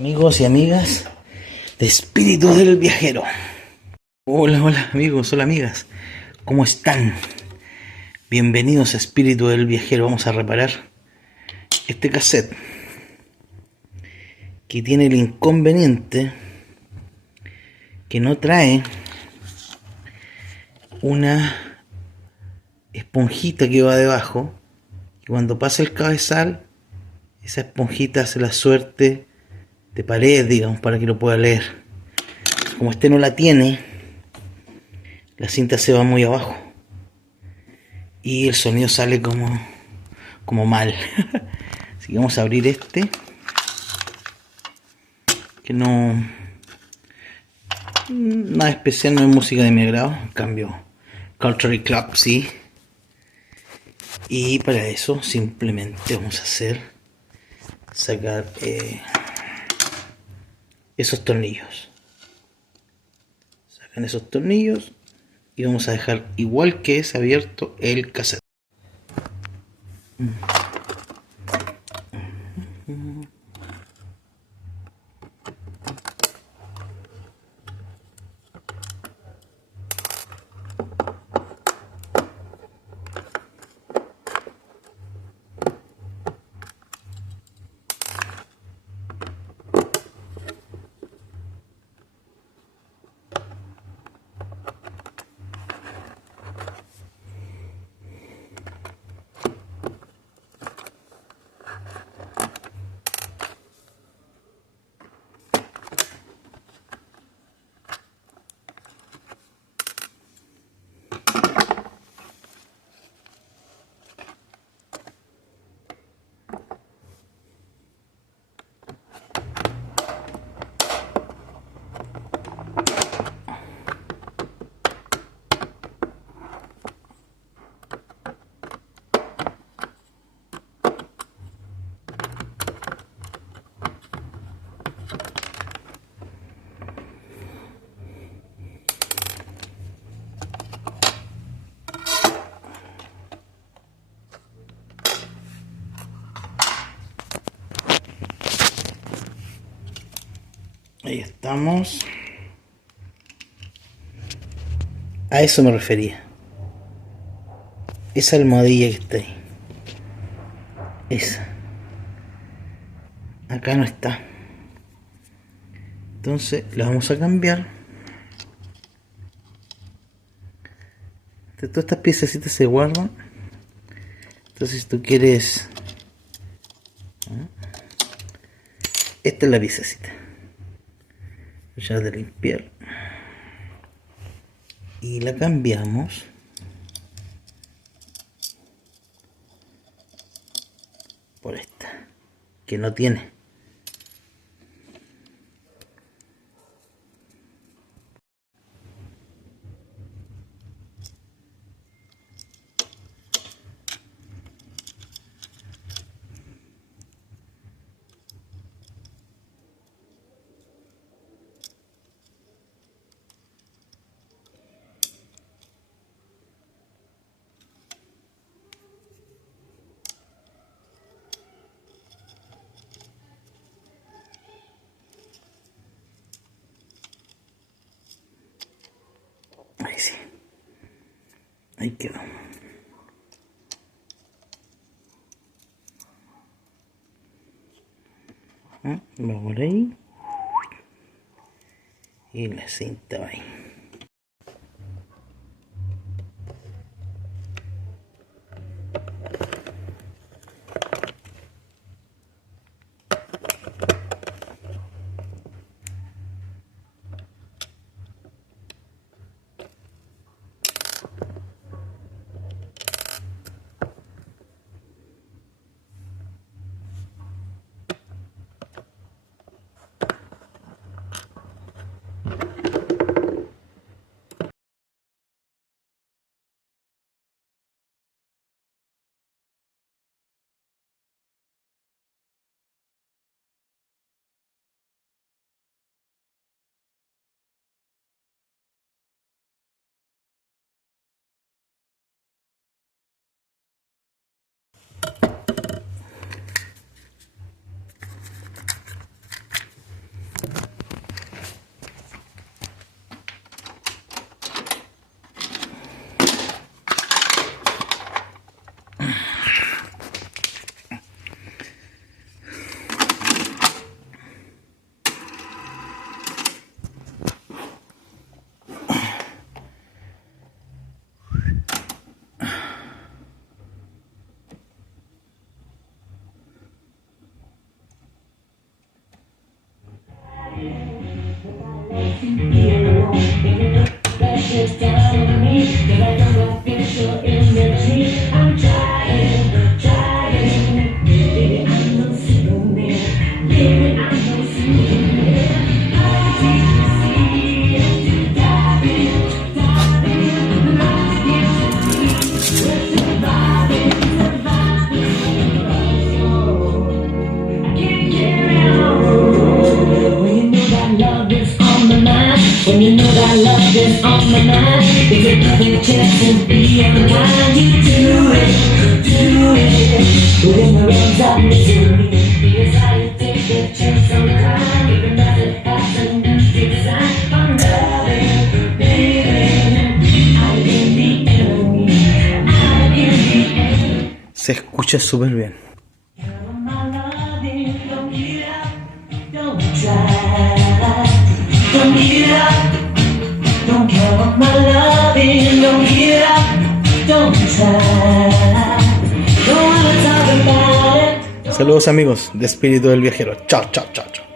Amigos y amigas de Espíritu del Viajero. Hola, hola amigos, hola amigas. ¿Cómo están? Bienvenidos a Espíritu del Viajero. Vamos a reparar este cassette que tiene el inconveniente que no trae una esponjita que va debajo. Y cuando pasa el cabezal, esa esponjita hace la suerte de pared, digamos, para que lo pueda leer. Como este no la tiene, la cinta se va muy abajo y el sonido sale como mal. Así que vamos a abrir este, que no, nada especial, no es música de mi agrado, en cambio Culture Club sí. Y para eso simplemente vamos a sacar esos tornillos. Sacan esos tornillos y vamos a dejar igual que es abierto el cassette. Ahí estamos. A eso me refería. Esa almohadilla que está ahí. Esa. Acá no está. Entonces la vamos a cambiar. Todas estas piececitas se guardan. Entonces si tú quieres... Esta es la piececita. Ya de limpiar. Y la cambiamos. Por esta. Que no tiene. Ahí sí. Ahí quedó. Va por ahí. Y la cinta va ahí. When you know that love is on my mind, there's another chance to be alive. You do it within the realms of misery. Because I take a chance on crime, even though it has a new design. I'm loving, baby. I am the enemy. I am the enemy. Se escucha súper bien. My loving, don't give up, don't try. Don't give up, don't give up my loving, don't give up, don't try, don't wanna talk about it. Saludos amigos de Espíritu del Viajero. Chao, chao, chao, chao.